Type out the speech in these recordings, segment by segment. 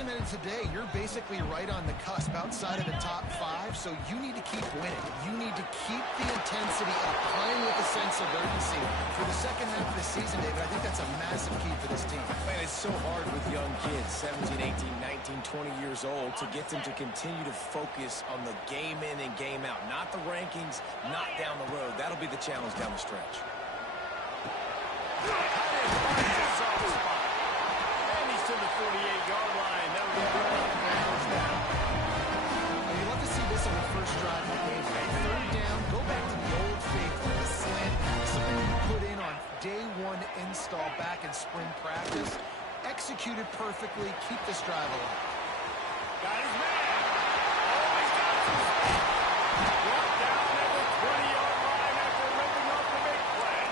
season and today, you're basically right on the cusp outside of the top 5, so you need to keep winning. You need to keep the intensity up, playing with a sense of urgency. For the second half of the season, David, I think that's a massive key for this team. Man, it's so hard with young kids, 17, 18, 19, 20 years old, to get them to continue to focus on the game in and game out, not the rankings, not down the road. That'll be the challenge down the stretch. To the 48-yard line. That'll be good enough for a first down. Well, you love to see this on the first drive of the game. Third down, go back to the old faithful, the slant pass, something you put in on day one install back in spring practice. Executed perfectly, keep this drive alive. Got his man. Always got some speed. Brought down at the 20-yard line after ripping off the big play.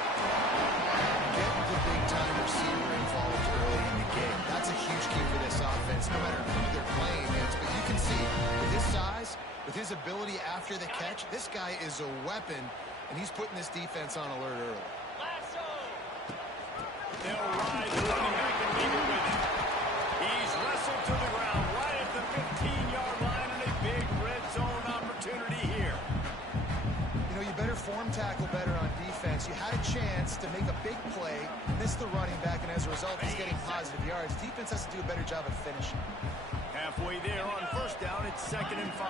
Get the big-time receiver involved early in the game. That's a huge key for this offense, no matter who they're playing against. But you can see, with his size, with his ability after the catch, this guy is a weapon, and he's putting this defense on alert early. They'll ride the running back and leave it with him. He's wrestled to the ground right at the 15-yard line, and a big red zone opportunity here. You know, you better form tackle better on defense. You had a chance to make a big play, missed the running back, and as a result, he's getting positive yards. Defense has to do a better job of finishing. Halfway there on first down, it's 2nd and 5.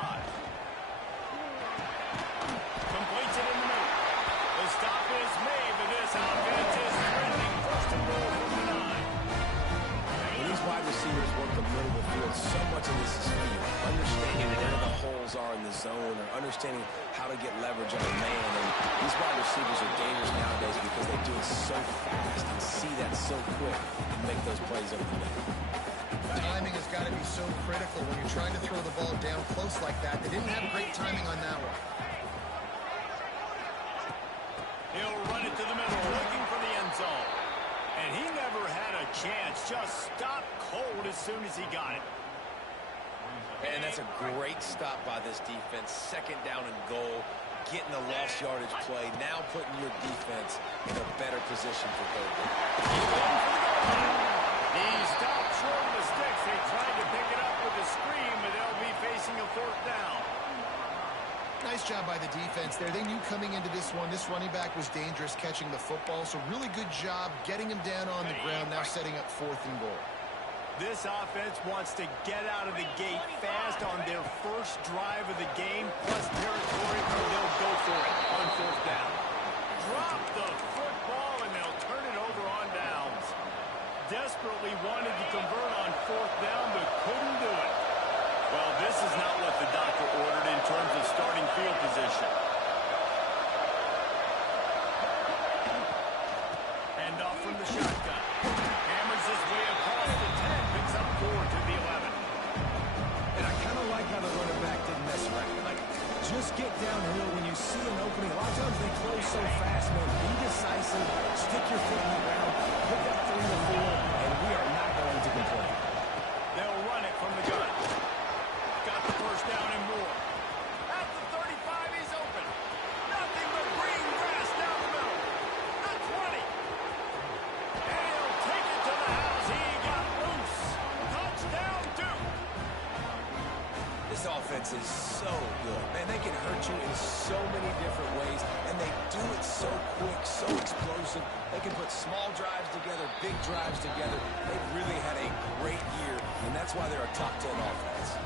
Completes it in the middle. The stop is made, but this offense is threatening. First and goal from the 9. When these wide receivers work the middle of the field, so much of this is feel. Understanding where the holes are in the zone, or understanding how to get leverage on a man. And these wide receivers are dangerous nowadays because they do it so fast and see that so quick and make those plays over the middle. Timing has got to be so critical when you're trying to throw the ball down close like that. They didn't have great timing on that one. He'll run it to the middle, looking for the end zone. And he never had a chance. Just stopped cold as soon as he got it. And that's a great stop by this defense. 2nd down and goal. Getting the lost yardage play. Now putting your defense in a better position for third down. He stopped short of the sticks. They tried to pick it up with a screen, but they'll be facing a 4th down. Nice job by the defense there. They knew coming into this one, this running back was dangerous catching the football, so really good job getting him down on the ground, now setting up 4th and goal. This offense wants to get out of the gate fast on their first drive of the game, plus territory, or they'll go for it on 4th down. Drop the football, and they'll turn it over on downs. Desperately wanted to convert on 4th down, but couldn't do it. Well, this is not what the doctor ordered in terms of starting field position. Hand off from the shotgun. Hammers his way across the 10, picks up 4 to the 11. And I kind of like how the running back didn't mess around. Like, just get downhill when you see an opening. A lot of times they close so fast, man. Be decisive, stick your foot in the ground, pick up 3 or 4, and we are not going to complain. They'll run it from the gun. Got the first down and more. At the 35, he's open. Nothing but green grass down the middle. The 20. And he'll take it to the house. He got loose. Touchdown, Duke. This offense is so good. Man, they can hurt you in so many different ways, and they do it so quick, so explosive. They can put small drives together, big drives together. They've really had a great year, and that's why they're a top 10 offense.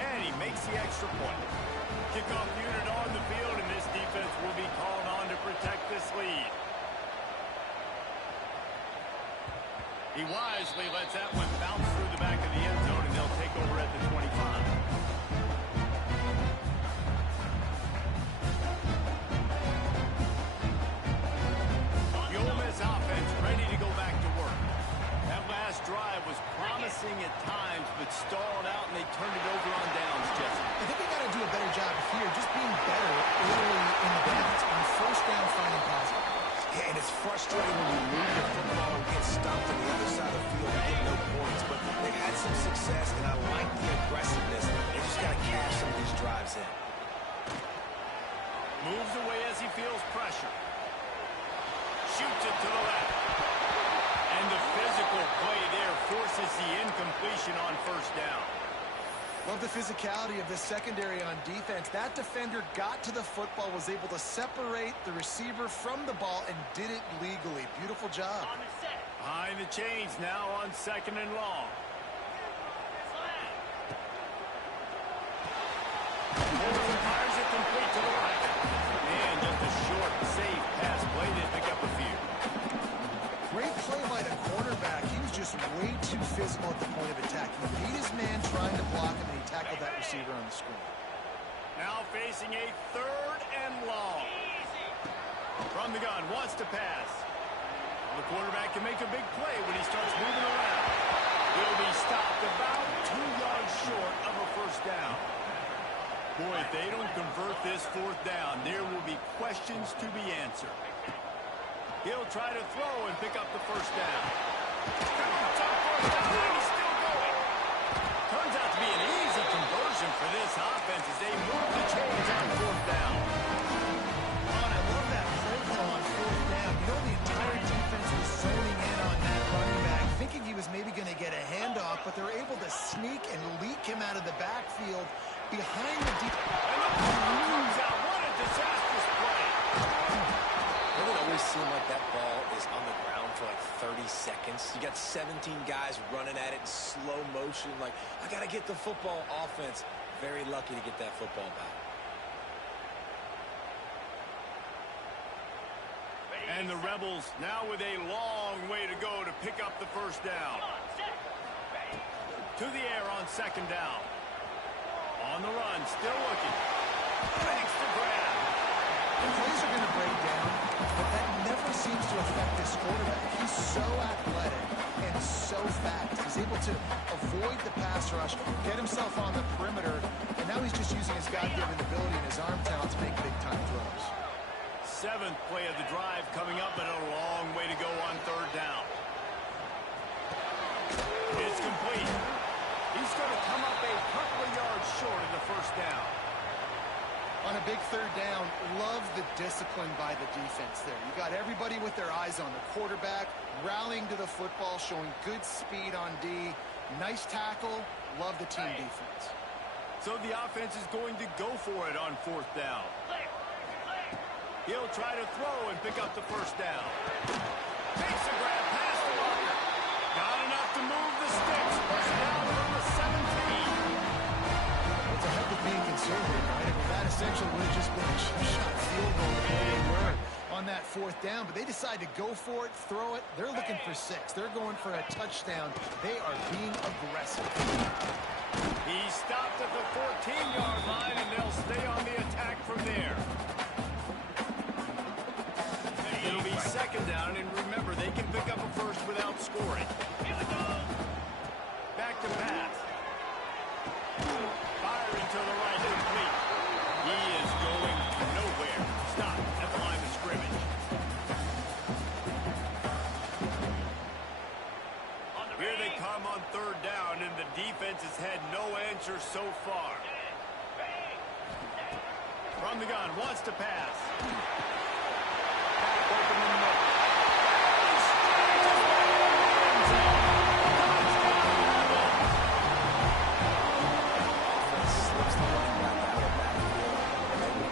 And he makes the extra point. Kickoff unit on the field, and this defense will be called on to protect this lead. He wisely lets that one bounce through the back of the end zone, and they'll take over at the 25. The Ole Miss offense ready to go back to work. That last drive was promising at times, but stalled out, and they turned it over on downs, Jesse. I think they got to do a better job here, just being better early in the downs on 1st down, finding positive. Yeah, and it's frustrating when you move the football and get stopped on the other side of the field and get no points. But they've had some success, and I like the aggressiveness. They just got to cash some of these drives in. Moves away as he feels pressure. Shoots it to the left. And the physical play there forces the incompletion on 1st down. Love the physicality of this secondary on defense. That defender got to the football, was able to separate the receiver from the ball, and did it legally. Beautiful job. Behind the chains now on 2nd and long. Fires it complete to the right. And just a short, safe pass play to pick up a few. Great play by the quarterback. He was just way too physical at the point of attack. He beat his man trying to block him, and he tackled that receiver on the screen. Now facing a 3rd and long. From the gun, wants to pass. The quarterback can make a big play when he starts moving around. He'll be stopped about 2 yards short of a first down. Boy, if they don't convert this 4th down, there will be questions to be answered. He'll try to throw and pick up the first down. He's still going. Turns out to be an easy conversion for this offense as they move the chains on 4th down. I love that play call on 4th down. You know, the entire defense was zoning in on that running back, thinking he was maybe going to get a handoff, but they're able to sneak and leak him out of the backfield behind the defense. And the ball comes out. What a disastrous play. Doesn't it always seem like that ball is on the ground for like 30 seconds? You got 17 guys running at it in slow motion. Like, I got to get the football. Offense, very lucky to get that football back. And the Rebels now with a long way to go to pick up the first down. To the air on 2nd down. On the run, still looking. Makes the grab. The plays are going to break down, but that never seems to affect this quarterback. He's so athletic and so fast. He's able to avoid the pass rush, get himself on the perimeter, and now he's just using his God-given ability and his arm talent to make big-time throws. 7th play of the drive coming up, and a long way to go on 3rd down. It's complete. He's going to come up a couple of yards short of the first down. On a big 3rd down, love the discipline by the defense there. You got everybody with their eyes on the quarterback, rallying to the football, showing good speed on D. Nice tackle. Love the team defense. So the offense is going to go for it on 4th down. He'll try to throw and pick up the first down. Takes a grab past the blocker. Got enough to move the sticks. First down from the 17. It's a heck of being conservative, right? I mean, that essentially would have just been a shot field goal the way they were on that 4th down. But they decide to go for it, throw it. They're looking for 6. They're going for a touchdown. They are being aggressive. He's stopped at the 14-yard line, and they'll stay on the attack from there. It'll be 2nd down, and remember, they can pick up a first without scoring. Back to pass. Firing to the right, complete. He is going nowhere. Stop at the line of scrimmage. Here they come on 3rd down, and the defense has had no answer so far. From the gun, wants to pass.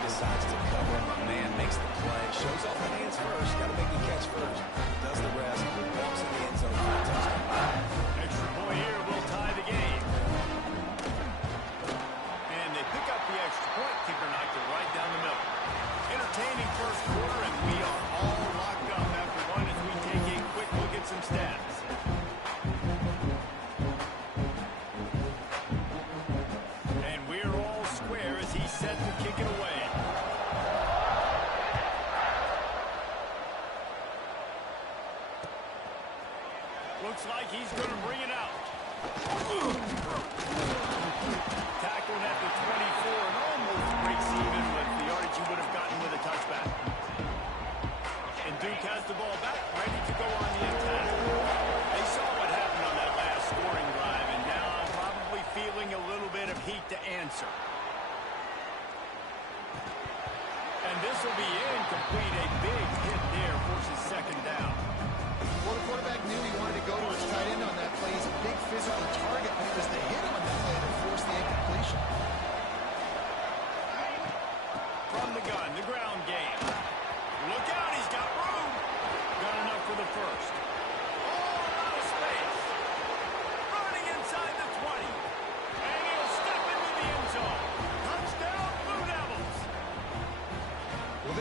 Decides to cover. My man makes the play. Shows off the hands first. Got to make the catch first. Does the rest. Walks in the end zone for a touchdown. Extra point here will tie the game. And they pick up the extra point. Kicker knocked it right down the middle. Entertaining first quarter, and we are all locked up after one as we take a quick look at some stats. And we're all square as he's set to kick it away. Looks like he's going to bring it out. Tackled at the 24 and almost breaks even with the yardage he would have gotten with a touchback. And Duke has the ball back, ready to go on the attack. They saw what happened on that last scoring drive, and now probably feeling a little bit of heat to answer. And this will be incomplete. A big hit there forces 2nd down. Well, the quarterback knew he wanted to go to his tight end on that play. He's a big physical target, but it was the hit on the play that forced the incompletion.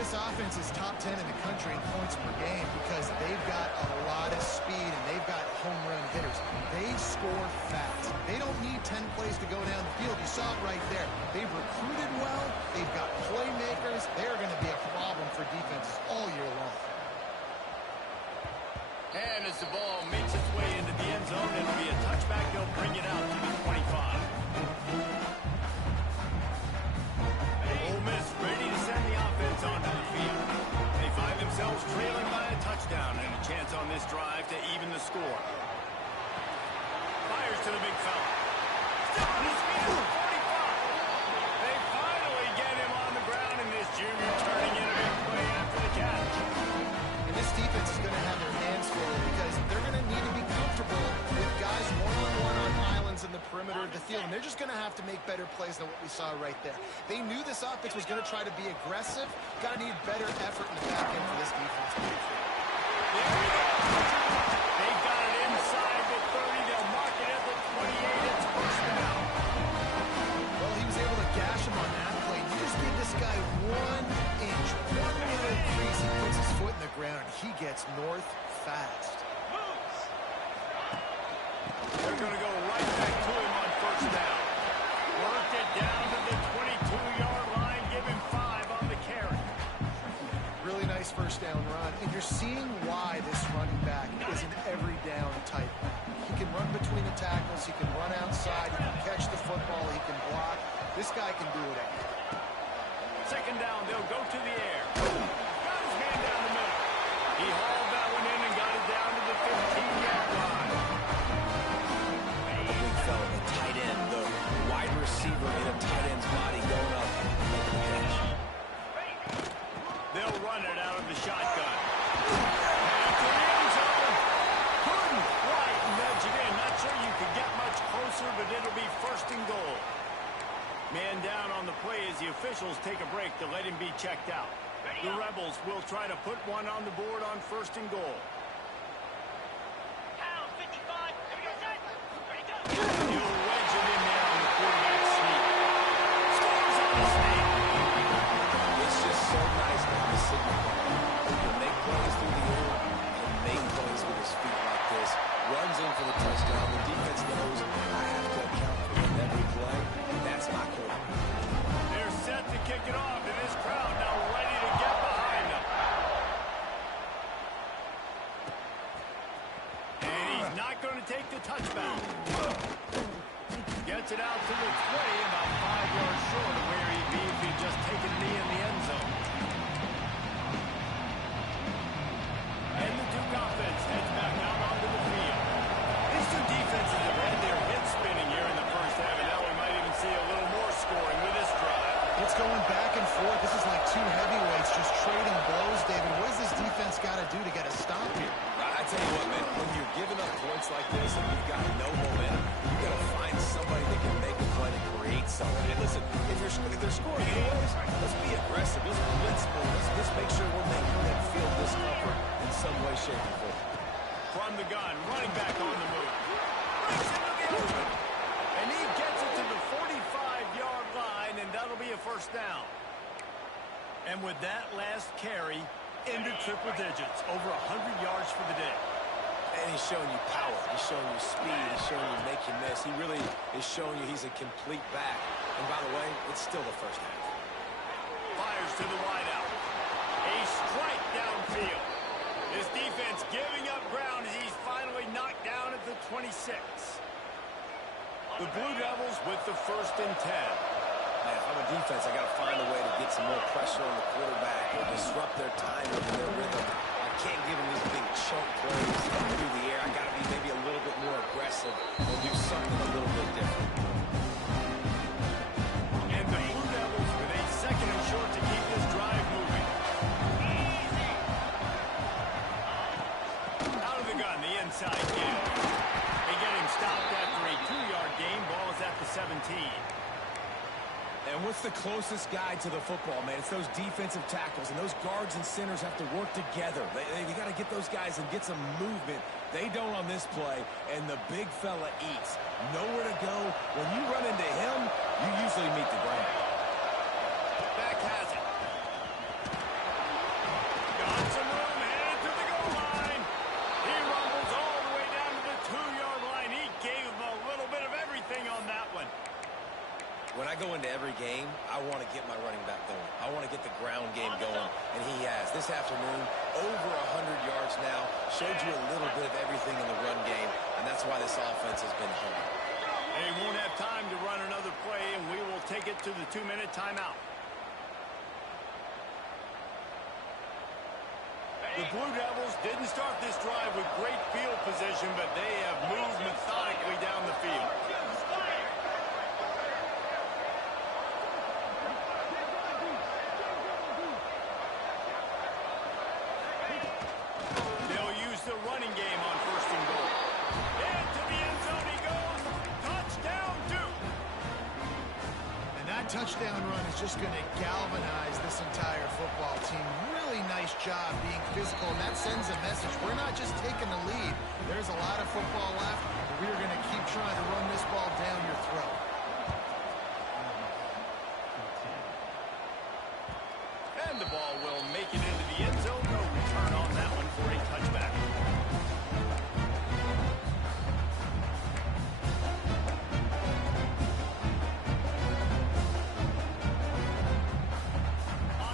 this offense is top 10 in the country in points per game because they've got a lot of speed and they've got home run hitters. They score fast. They don't need 10 plays to go down the field. You saw it right there. They've recruited well. They've got playmakers. They're going to be a problem for defenses all year long. And as the ball makes its way into the end zone, it'll be a touchback. They'll bring it out to the 25. Ole Miss ready to send the offense onto the field. They find themselves trailing by a touchdown and a chance on this drive to even the score. Fires to the big fella. Still on his feet at the 45. They finally get him on the ground, and this junior turning in a big play after the catch. And this defense is going to have their hands full because they're going to need to be comfortable with guys one-on-one on islands in the perimeter of the field. And they're just going to have to make better plays than what we saw right there. They knew this offense was going to try to be aggressive. Got to need better effort in the back end for this defense. There we go. They've got it inside the 30. They'll mark it at the 28. It's first down. Well, he was able to gash him on that play. You just give this guy 1 inch, one little crease. He puts his foot in the ground, and he gets north fast. They're going to go right back to him on first down. Worked it down to the 22-yard line. Give him 5 on the carry. Really nice first down run. And you're seeing why this running back is an every down type. He can run between the tackles. He can run outside. He can catch the football. He can block. This guy can do it all. Second down, they'll go to the air. Got his man down the middle. He hauled that one in and got it down to the 15-yard line. The big fella, the tight end, the wide receiver in a tight end's body going up and making the catch. They'll run it out of the shotgun. And to the end zone. Couldn't quite nudge it in. Not sure you could get much closer, but it'll be first and goal. Man down on the play as the officials take a break to let him be checked out. The Rebels will try to put one on the board on first and goal. He'll wedge it in there on the quarterback sneak. Scores on the sneak. It's just so nice to have a signal ball who can make plays through the air and make plays with his feet like this. Runs in for the touchdown. The defense knows I have to account for him every play. That's my quarterback. They're set to kick it off, and this crowd now ready to get behind them. And he's not going to take the touchback. Gets it out to the 20, about 5 yards short of where he'd be if he'd just taken a knee in the end zone. And the Duke offense heads back out onto the field. These two defenses have had their heads spinning here in the first half, and now we might even see a little more scoring with this drive. It's going back and forth. This is like two heavyweights just trading blows, David. What does this defense got to do to get a stop here? I tell you what, man, when you're giving up points like this and you've got no momentum, you got to find somebody that can make a play to create something. And listen, if they're scoring anyways, let's be aggressive. Let's blitz more. Let's make sure we're making them feel discomfort in some way, shape, or form. From the gun, running back on the move. Breaks into the open. And he gets it to the 45-yard line, and that'll be a first down. And with that last carry, into triple digits, over 100 yards for the day. And he's showing you power. He's showing you speed. He's showing you make you miss. He really is showing you he's a complete back. And by the way, it's still the first half. Fires to the wideout. A strike downfield. This defense giving up ground as he's finally knocked down at the 26. The Blue Devils with the first and 10. Man, if I'm a defense, I got to find a way to get some more pressure on the quarterback or disrupt their timing and their rhythm. I can't give them these big chunk plays through the air. I got to be maybe a little bit more aggressive or do something a little bit different. And the Blue Devils with a second and short to keep this drive moving. Out of the gun, the inside give. They get him stopped after a 2-yard gain. Ball is at the 17. And what's the closest guy to the football, man? It's those defensive tackles, and those guards and centers have to work together. They got to get those guys and get some movement. They don't on this play, and the big fella eats. Nowhere to go. When you run into him, you usually meet the ground. Back has it. one. When I go into every game, I want to get my running back going. I want to get the ground game going, and he has. This afternoon, over 100 yards now, showed you a little bit of everything in the run game, and that's why this offense has been home. They won't have time to run another play, and we will take it to the 2-minute timeout. The Blue Devils didn't start this drive with great field position, but they have moved methodically down the field. They'll use the running game on 1st and goal. Into the end zone he goes. Touchdown, Duke. And that touchdown run is just going to galvanize this entire football team. Really nice job being physical, and that sends a message. We're not just taking the lead. There's a lot of football left. We're going to keep trying to run this ball down your throat. And the ball will make it into the end zone. No return on that one for a touchback.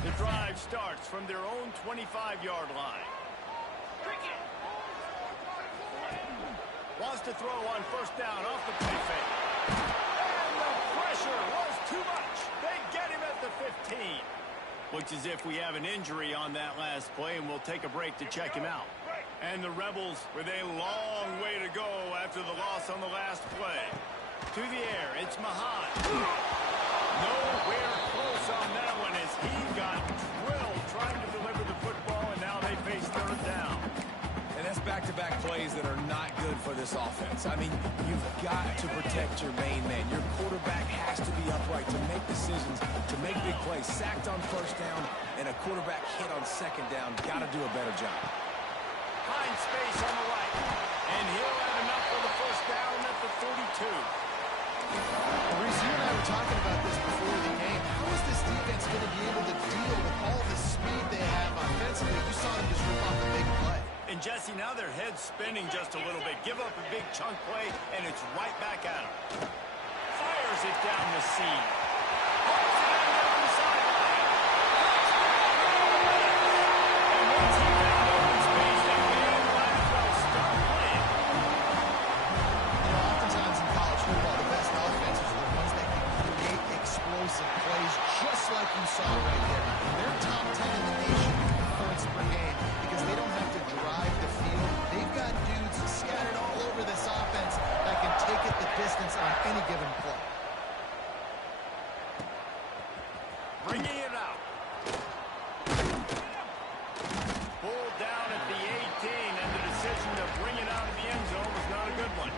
The drive starts from their own 25-yard line. Wants to throw on 1st down off the play fake. And the pressure was too much. They get him at the 15. Looks as if we have an injury on that last play, and we'll take a break to check him out. And the Rebels with a long way to go after the loss on the last play. To the air, it's Mahan. Nowhere close on that one as he got drilled trying to deliver the football, and now they face 3rd down. And that's back-to-back plays that are not good for this offense. I mean, you've got to protect your main man. Your quarterback has to be upright to make decisions, to make big plays. Sacked on 1st down and a quarterback hit on 2nd down. Got to do a better job. Finds space on the right. And he'll have enough for the 1st down at the 32. Reese, you and I were talking about this before the game. How is this defense going to be able to deal with all the speed they have offensively? You saw them just rip off a big play. And Jesse, now their head's spinning just a little bit. Give up a big chunk play, and it's right back at him. Fires it down the seam. Holds it in down the sideline. And once he found open space, they may might as well start playing. You know, oftentimes in college football, the best offenses are the ones that can create explosive plays, just like you saw right there. They're top 10 in the nation in points per game because they don't have to drive the field. They've got dudes scattered all over this offense that can take it the distance on any given play. Bringing it out. Pulled down at the 18, and the decision to bring it out of the end zone was not a good one.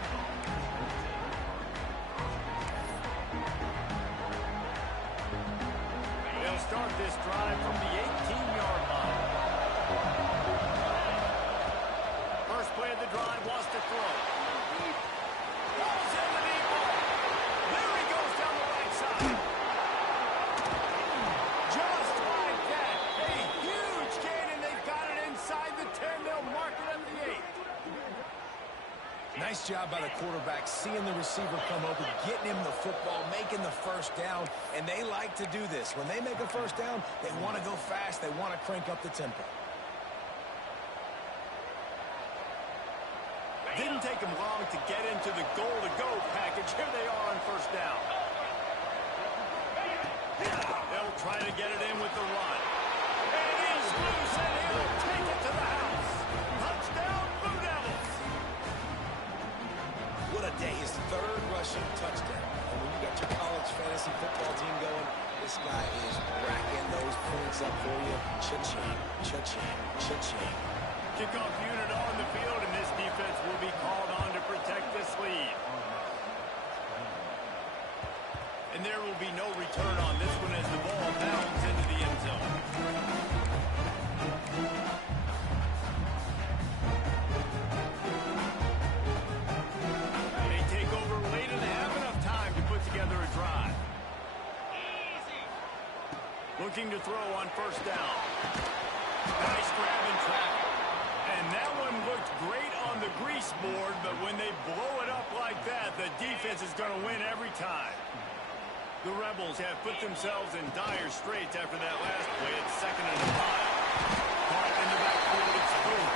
They'll start this drive from the 18-yard line. First play of the drive wants to throw. Balls in the deep ball. There he goes down the right side. Just like that. A huge gain, and they've got it inside the 10. They'll mark it at the 8. Nice job by the quarterback, seeing the receiver come open, getting him the football, making the 1st down, and they like to do this. When they make a 1st down, they want to go fast. They want to crank up the tempo. Didn't take them long to get into the goal-to-go package. Here they are on 1st down. They'll try to get it in with the run. And he's loose, and he'll take it to the house. Touchdown, Blue Devils. What a day. His 3rd rushing touchdown. And when you got your college fantasy football team going, this guy is racking those points up for you. Cha-ching, cha-ching, cha-ching. Kickoff unit on the field, and this defense will be called on to protect this lead. And there will be no return on this one as the ball bounds into the end zone. They take over late and have enough time to put together a drive. Looking to throw on 1st down. Nice grab in traffic. And that one looked great on the grease board, but when they blow it up like that, the defense is going to win every time. The Rebels have put themselves in dire straits after that last play. It's 2nd and 5. Caught in the backfield, it's Booth.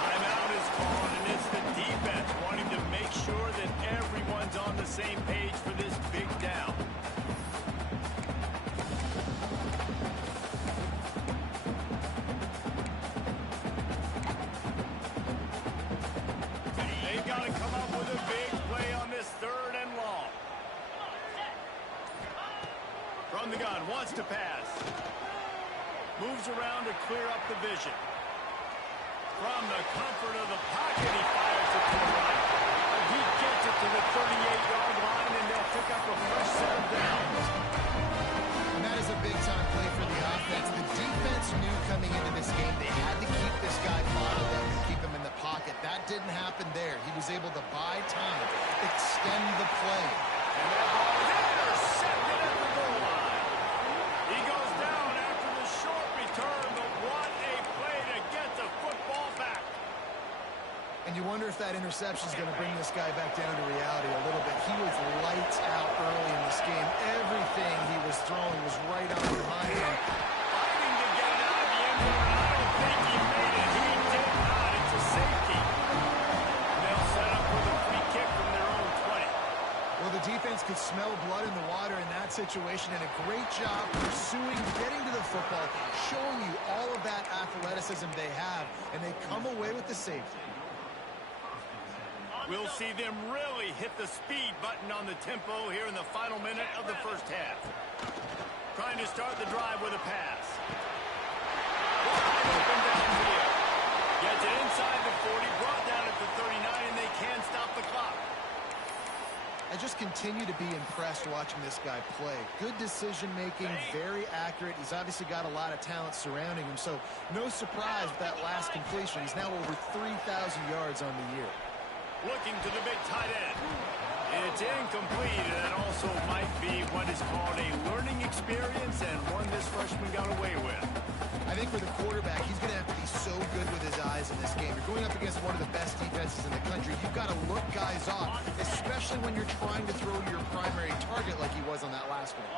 Timeout is called, and it's the defense wanting to make sure that everyone's on the same page for this big down. They've got to come up with a big play on this 3rd and long. From the gun, wants to pass. Moves around to clear up the vision. From the comfort of the pocket, he fires it to the right. He gets it to the 38-yard line, and they'll pick up a fresh set of downs. And that is a big-time play for the offense. The defense knew coming into this game they had to keep this guy bottled up and keep him in the pocket. That didn't happen there. He was able to buy time, extend the play. And that ball is intercepted at the goal line. He goes down after the short return, but what a play to get the football back. And you wonder if that interception is going to bring this guy back down to reality a little bit. He was lights out early in this game. Everything he was throwing was right on the line. Fighting to get it out of the end zone. I don't think he made it. He did not. It's a safety. They'll set up with a free kick from their own 20. Well, the defense could smell blood in the water in that situation, and a great job pursuing, getting to the football, showing you all of that athleticism they have, and they come away with the safety. We'll see them really hit the speed button on the tempo here in the final minute of the first half. Trying to start the drive with a pass. Wide open downfield. Gets it inside the 40, brought down at the 39, and they can stop the clock. I just continue to be impressed watching this guy play. Good decision-making, very accurate. He's obviously got a lot of talent surrounding him, so no surprise with that last completion. He's now over 3,000 yards on the year. Looking to the big tight end. It's incomplete, and that also might be what is called a learning experience and one this freshman got away with. I think for the quarterback, he's going to have to be so good with his eyes in this game. You're going up against one of the best defenses in the country. You've got to look guys off, especially when you're trying to throw to your primary target like he was on that last one.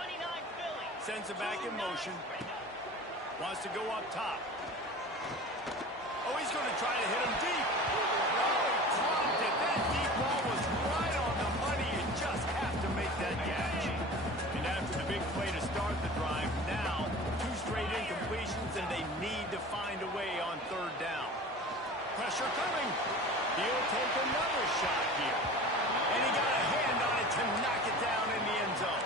Sends it back in motion. Wants to go up top. Oh, he's going to try to hit him deep. That deep ball was right on the money. You just have to make that catch. And after the big play to start the drive, now 2 straight incompletions, and they need to find a way on 3rd down. Pressure coming. He'll take another shot here. And he got a hand on it to knock it down in the end zone.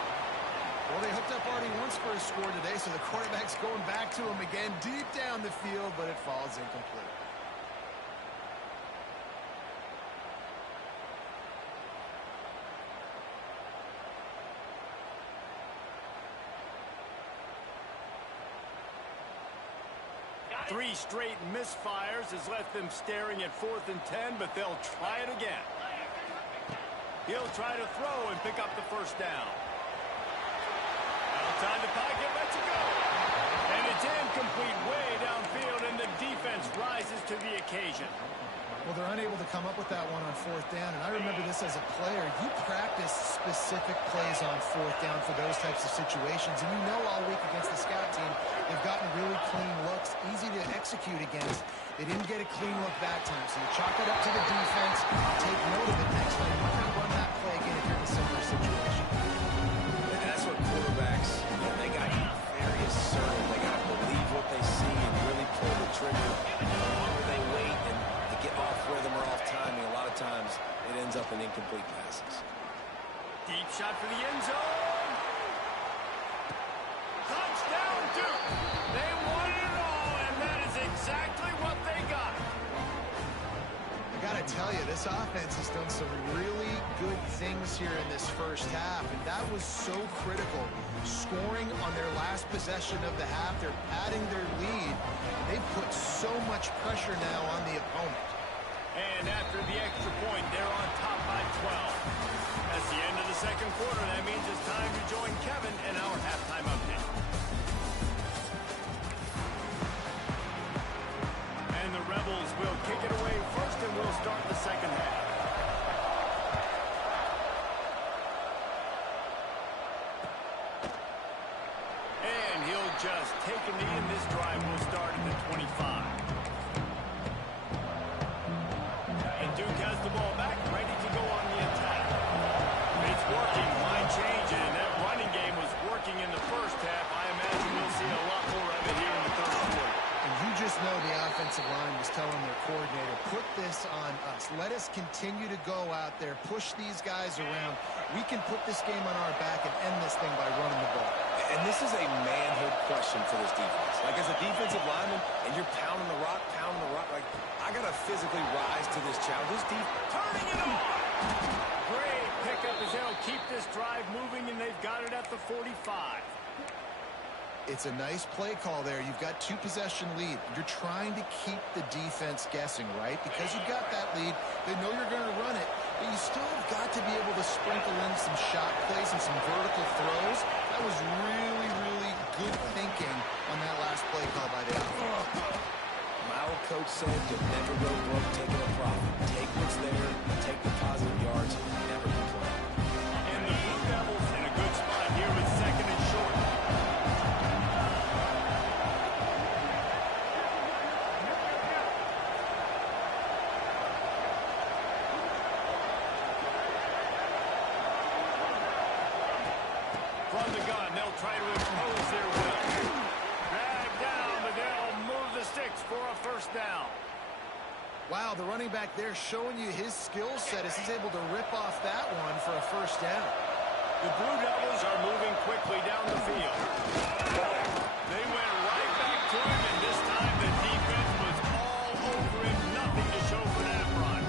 Well, they hooked up already once for a score today, so the quarterback's going back to him again deep down the field, but it falls incomplete. Three straight misfires has left them staring at 4th and 10, but they'll try it again. He'll try to throw and pick up the first down. Outside the pocket, lets it go. And it's incomplete way downfield, and the defense rises to the occasion. Well, they're unable to come up with that one on 4th down, and I remember this as a player. You practice specific plays on 4th down for those types of situations, and you know all week against the scout team, they've gotten really clean looks, easy to execute against. They didn't get a clean look that time, so you chalk it up to the defense, take note of it next time. You might not run that play again if you're in a similar situation. And that's what quarterbacks, they got to be very assertive. They got to believe what they see and really pull the trigger. The longer they wait and they get off rhythm or off timing, a lot of times it ends up in incomplete passes. Deep shot for the end zone. Touchdown, Duke. They wanted it all, and that is exactly what they got. I got to tell you, this offense has done some really good things here in this first half, and that was so critical. Scoring on their last possession of the half, they're padding their lead. They've put so much pressure now on the opponent. And after the extra point, they're on top by 12. That's the end of the second quarter. That means it's time to join Kevin in our halftime update. And the Rebels will kick it away first, and we'll start the second half. And he'll just take a knee, and this drive will start at the 25. And Duke has the ball back, ready to go on the attack. It's working, line change, and that running game was working in the first half. I imagine we'll see a lot more of it here in the third quarter. And you just know the offensive line was telling their coordinator, put this on us. Let us continue to go out there, push these guys around. We can put this game on our back and end this thing by running the ball. And this is a manhood question for this defense. Like, as a defensive lineman, and you're pounding the rock, like, I got to physically rise to this challenge. This defense, Turning it on! Great pickup as they'll keep this drive moving, and they've got it at the 45. It's a nice play call there. You've got 2-possession lead. You're trying to keep the defense guessing, right? Because you've got that lead, they know you're going to run it, but you still have got to be able to sprinkle in some shot plays and some vertical throws. That was really, really good thinking on that last play call by the offense. my old coach said, you'll never go broke taking a profit. Take what's there, take the positive yards, never complain. And the Blue Devils in a good spot here with second and short. From the gun, they'll try to impose their will. Drag down, but they'll move the sticks for a first down. Wow, the running back there showing you his skill set as he's able to rip off that one for a first down. The Blue Devils are moving quickly down the field. They went right back to him, and this time the defense was all over him. Nothing to show for that run.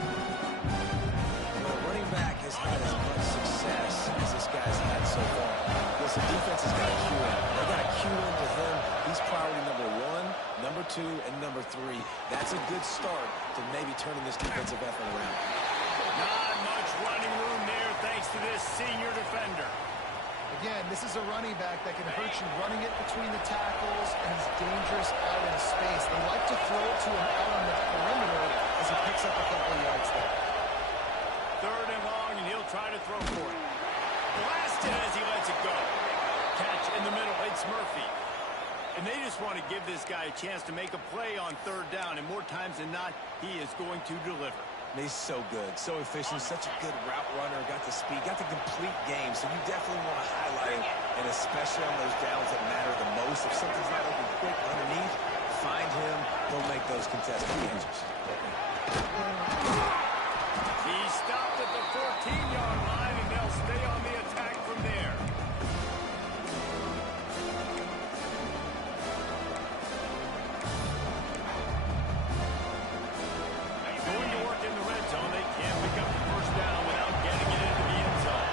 Well, a running back has had as much success as this guy's had so far. Listen, defense has got to cue in. They've got to cue into him. He's priority number 1, number 2, and number 3. That's a good start to maybe turning this defensive effort around. Not much running room there thanks to this senior defender. Again, this is a running back that can hurt you running it between the tackles, and he's dangerous out in space. They like to throw it to him out on the perimeter as he picks up a couple of yards there. Third and long, and he'll try to throw for it. Blasted as he lets it go. Catch in the middle. It's Murphy. And they just want to give this guy a chance to make a play on third down, and more times than not, he is going to deliver. And he's so good, so efficient, such a good route runner, got the speed, got the complete game, so you definitely want to highlight him, and especially on those downs that matter the most. If something's not open quick underneath, find him, he'll make those contested catches. He stopped at the 14-yard line, and they'll stay on the attack from there. Going to work in the red zone. They can't pick up the first down without getting it into the end zone.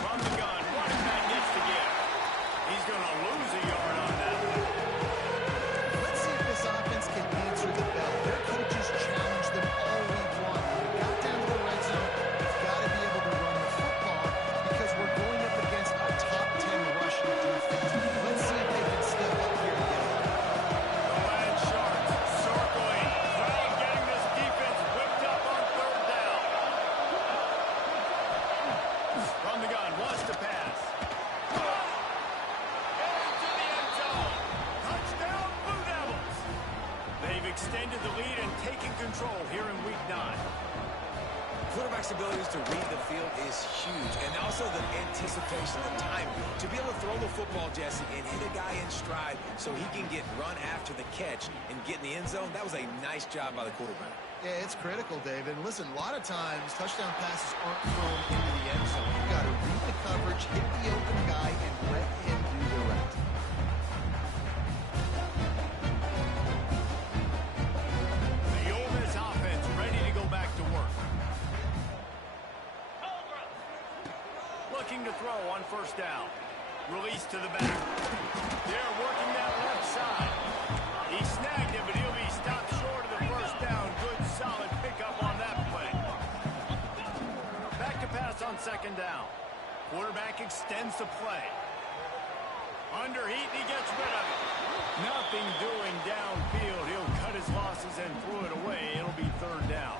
From the gun, running back needs to get. He's going to lose a yard on that. Let's see if this offense can answer the bell. Their coaches challenged them all week long. When we got down to the red zone, we've got to be able to run the football because we're going up against a top 10 rushing defense. Let's see if they can step up here and get it. The Land Sharks circling. Well, getting this defense whipped up on third down. From the gun, wants to pass. Into the end zone. Touchdown, Blue Devils. They've extended the lead and taken control here in Week 9. Quarterback's abilities to read the field is huge, and also the anticipation, the time to be able to throw the football, Jesse, and hit a guy in stride so he can get run after the catch and get in the end zone. That was a nice job by the quarterback. Yeah, it's critical, David. And listen, a lot of times touchdown passes aren't thrown into the end zone. You've got to read the coverage, hit the open guy, and let him do the rest. The Ole Miss offense ready to go back to work. Looking to throw on first down. Release to the back. They're working that left side. He snagged him, but he'll be stopped short of the first down. Good, solid pickup on that play. Back to pass on second down. Quarterback extends the play. Under heat, and he gets rid of it. Nothing doing downfield. He'll cut his losses and throw it away. It'll be third down.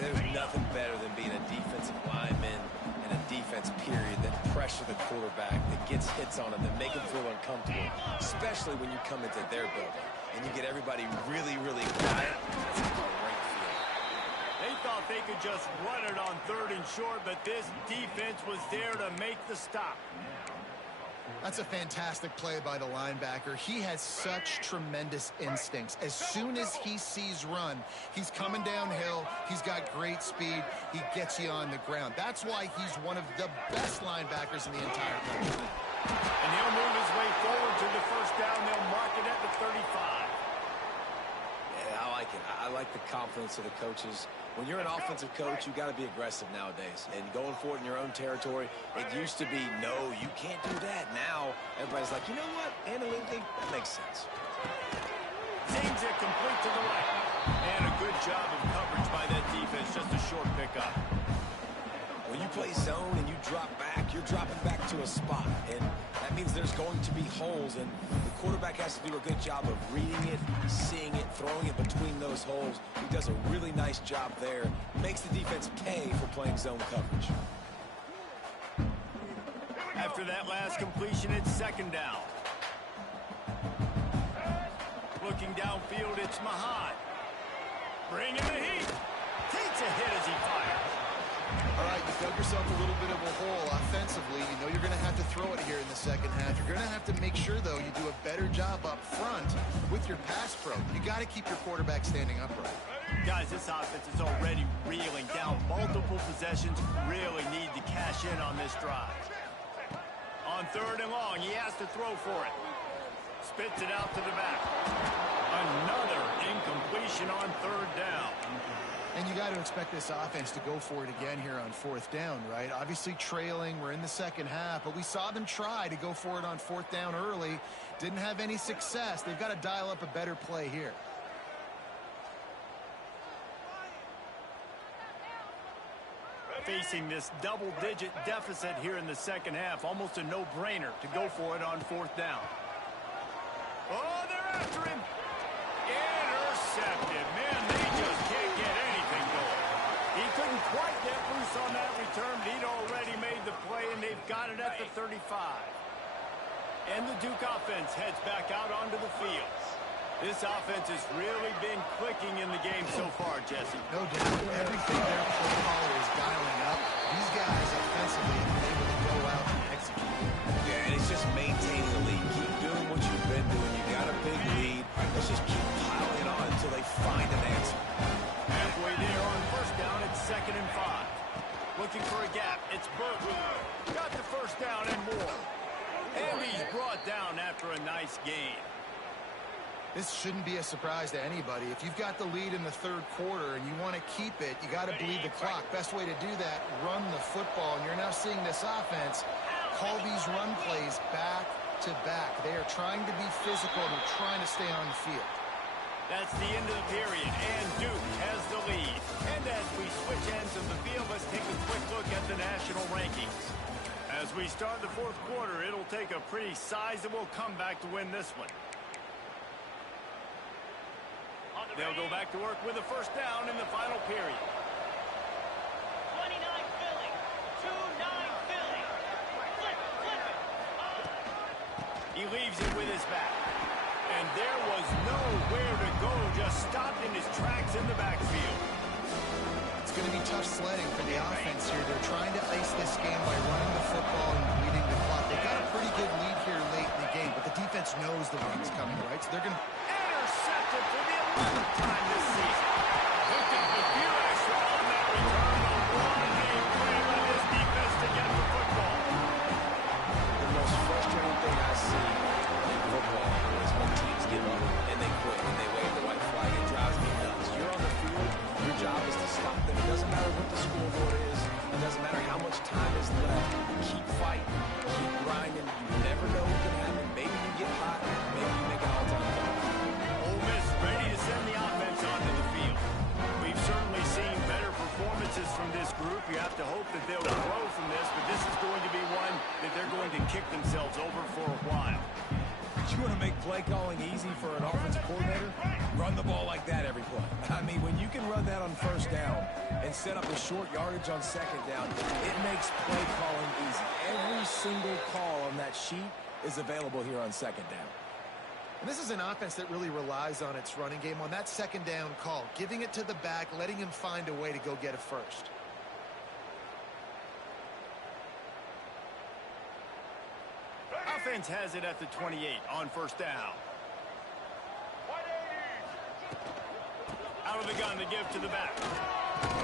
There's nothing better than being a defensive lineman and a defense period that pressure the quarterback, that gets hits on him, that make him feel uncomfortable, especially when you come into their building and you get everybody really, really quiet. That's a great feeling. They thought they could just run it on third and short, but this defense was there to make the stop. That's a fantastic play by the linebacker. He has such tremendous instincts. As soon as he sees run, he's coming downhill. He's got great speed. He gets you on the ground. That's why he's one of the best linebackers in the entire country. And he'll move his way forward to the first down. They'll mark it at the 35. Yeah, I like it. I like the confidence of the coaches. When you're an offensive coach, you got to be aggressive nowadays. And going forward in your own territory, it used to be, no, you can't do that. Now, everybody's like, you know what? Analytically, that makes sense. Seems it complete to the right. And a good job of coverage by that defense. Just a short pickup. When you play zone and you drop back, you're dropping back to a spot. And that means there's going to be holes. And the quarterback has to do a good job of reading it, seeing it, throwing it between those holes. He does a really nice job there. Makes the defense pay for playing zone coverage. After that last completion, it's second down. Looking downfield, it's Mahan. Bringing the heat. Takes a hit as he fires. All right, you dug yourself a little bit of a hole offensively. You know you're going to have to throw it here in the second half. You're going to have to make sure, though, you do a better job up front with your pass pro. You got to keep your quarterback standing upright. Guys, this offense is already reeling down. Multiple possessions, really need to cash in on this drive. On third and long, he has to throw for it. Spits it out to the back. Another incompletion on third down. And you got to expect this offense to go for it again here on fourth down, right? Obviously trailing, we're in the second half, but we saw them try to go for it on fourth down early. Didn't have any success. They've got to dial up a better play here. Facing this double-digit deficit here in the second half, almost a no-brainer to go for it on fourth down. Oh, they're after him. Intercepted. Man, they just can't get anything going. He couldn't quite get loose on that return, but he'd already made the play, and they've got it at the 35. And the Duke offense heads back out onto the field. This offense has really been clicking in the game so far, Jesse. No doubt. Everything their play caller is dialing up. These guys offensively have been able to go out and execute. Yeah, and it's just maintaining the lead. Keep doing what you've been doing. You got a big lead. Let's just keep piling on until they find an answer. Halfway there on first down, it's 2nd and 5. Looking for a gap, it's Burton. Got the first down and more. And he's brought down after a nice gain. This shouldn't be a surprise to anybody. If you've got the lead in the third quarter and you want to keep it, you got to bleed the clock. Best way to do that, run the football. And you're now seeing this offense call these run plays back to back. They are trying to be physical. They're trying to stay on the field. That's the end of the period, and Duke has the lead. And as we switch ends of the field, let's take a quick look at the national rankings. As we start the fourth quarter, it'll take a pretty sizable comeback to win this one. They'll go back to work with a first down in the final period. 29 Philly, 2-9 Philly. Flip it. He leaves it with his back. And there was nowhere to go, just stopped in his tracks in the backfield. It's going to be tough sledding for the offense here. They're trying to ice this game by running the football and bleeding the clock. They've got a pretty good lead here late in the game, but the defense knows the run's coming, right? So they're going to... Intercepted for the 11th time this season. Look at the pressure on that return. A one-game play by this defense to get the football. The most frustrating thing I see in football is when teams give up and they quit and they wave the white flag. It drives me nuts. You're on the field. Your job is to stop them. It doesn't matter what the scoreboard is. It doesn't matter how much time is left. Keep fighting. Keep grinding. You never know what can happen. Maybe you get hot. Maybe you make an all-time goal. Ole Miss ready to send the offense onto the field. We've certainly seen better performances from this group. You have to hope that they'll grow from this, but this is going to be one that they're going to kick themselves over for a while. You want to make play calling easy for an offensive coordinator? Run the ball like that every play. I mean, when you can run that on first down and set up a short yardage on second down, it makes play calling easy. Every single call on that sheet is available here on second down. And this is an offense that really relies on its running game on that second down call, giving it to the back, letting him find a way to go get a first. Offense has it at the 28 on first down. Out of the gun to give to the back.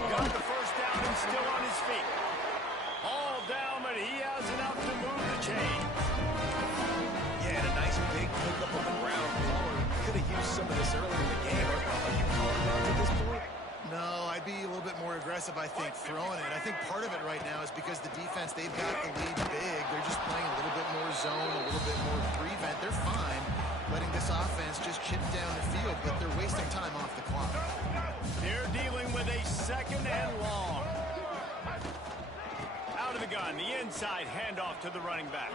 Got the first down and still on his feet. All down, but he has enough to move the chains. Yeah, and a nice big pickup on the ground. Pollard could have used some of this earlier in the game. Are you calling runs at this point? No, I'd be a little bit more aggressive, I think, throwing it. I think part of it right now is because the defense, they've got the lead big. They're just playing a little bit more zone, a little bit more prevent. They're fine letting this offense just chip down the field, but they're wasting time off the clock. They're dealing with a second and long. Out of the gun, the inside handoff to the running back.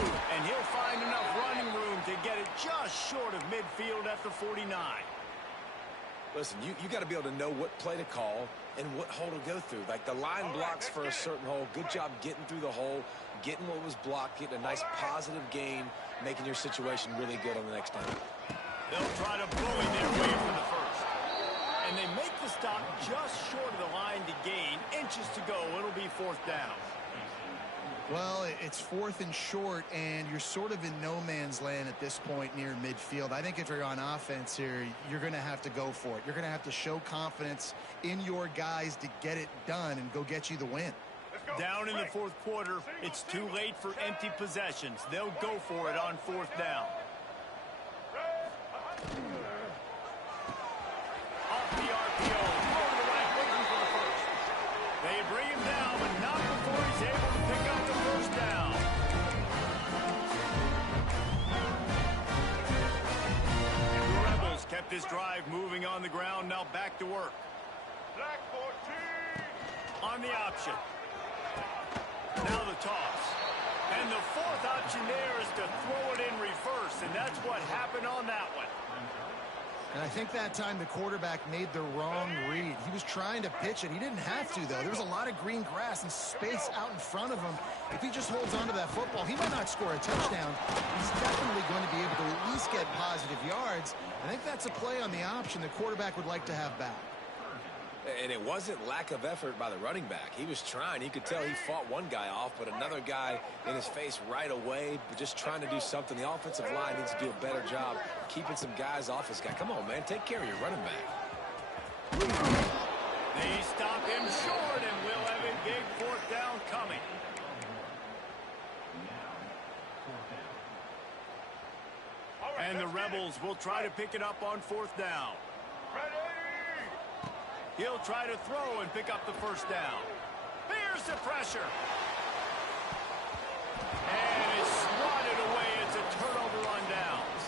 And he'll find enough running room to get it just short of midfield at the 49. Listen, you got to be able to know what play to call and what hole to go through. Like the line blocks for a certain hole. Good job getting through the hole, getting what was blocked, getting a nice positive gain, making your situation really good on the next down. They'll try to bully their way for the first. And they make the stop just short of the line to gain. Inches to go. It'll be fourth down. Well, it's fourth and short, and you're sort of in no man's land at this point near midfield. I think if you're on offense here, you're going to have to go for it. You're going to have to show confidence in your guys to get it done and go get you the win. Down in the fourth quarter, it's too late for empty possessions. They'll go for it on fourth down. Off the RPO, throw to the right, waiting for the first. They bring him down, but not before he's able to pick up the first down. The Rebels kept this drive moving on the ground, now back to work. On the option. Now the toss. And the fourth option there is to throw it in reverse, and that's what happened on that one. And I think that time the quarterback made the wrong read. He was trying to pitch it. He didn't have to, though. There was a lot of green grass and space out in front of him. If he just holds on to that football, he might not score a touchdown. He's definitely going to be able to at least get positive yards. I think that's a play on the option the quarterback would like to have back. And it wasn't lack of effort by the running back. He was trying. You could tell he fought one guy off, but another guy in his face right away, but just trying to do something. The offensive line needs to do a better job keeping some guys off this guy. Come on, man. Take care of your running back. They stop him short, and we'll have a big fourth down coming. And the Rebels will try to pick it up on fourth down. He'll try to throw and pick up the first down. Here's the pressure. And it's swatted away. It's a turnover on downs.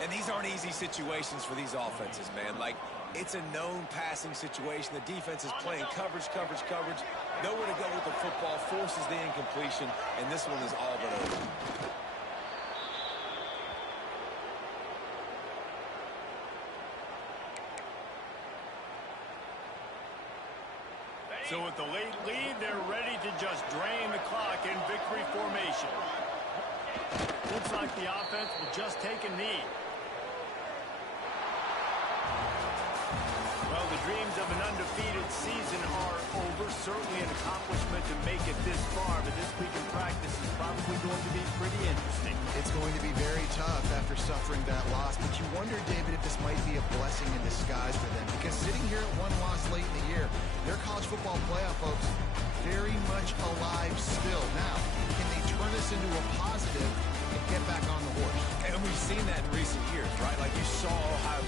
And these aren't easy situations for these offenses, man. Like, it's a known passing situation. The defense is playing coverage. Nowhere to go with the football, forces the incompletion, and this one is all but over. So with the late lead, they're ready to just drain the clock in victory formation. Looks like the offense will just take a knee. Well, the dreams of an undefeated season are over. Certainly an accomplishment to make it this far, but this week in practice is probably going to be pretty interesting. It's going to be very tough after suffering that loss, but you wonder, David, if this might be a blessing in disguise for them, because sitting here at one loss late in the year, their college football playoff hopes very much alive still. Now, can they turn this into a positive and get back on the horse? And we've seen that in recent years, right? Like you saw Ohio